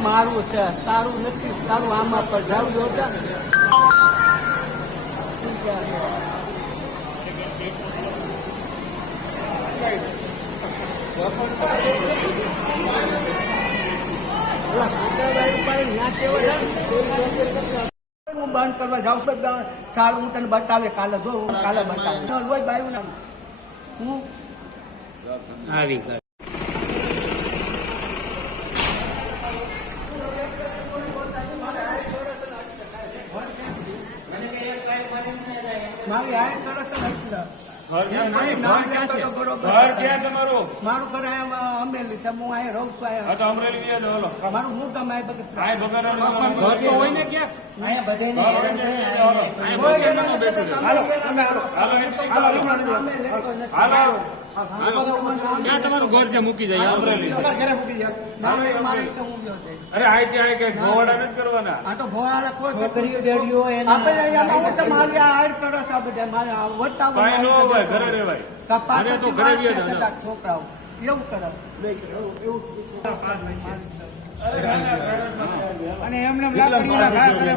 મારું છે, તારું નથી, તારું આમાં પર જાવ જોતા હું બંધ કરવા જાઉં છું સારું હું તને બતાવે કાલે, જો કાલે બતાવે હું આવી ગયો મારી આ કરે છે ને એટલે. ઘર ક્યાં તમારું? મારું ઘર અહીંયા અમરેલી. છે હું અહીંયા રહું છું અહીંયા તો અમરેલી ગયા મારું હું ઘર તો હોય ને ક્યાં? તમારું ઘર છે? મૂકી જાય. અરે આ છે આ કઈ ભોવાડા નથી કરવાના. આ તો ભોવાડા કોઈ છોકરીઓ ડેડીઓ આપણે એના અહીંયા હું છે મારી આ આડ કરે છે બધા મારે વધતા કઈ ઘરે રહેવાય. કપાસ ઘરે તો ઘરે હતા છોકરાઓ. એવું કરે અને એમને લાકડીના ઘા કરે,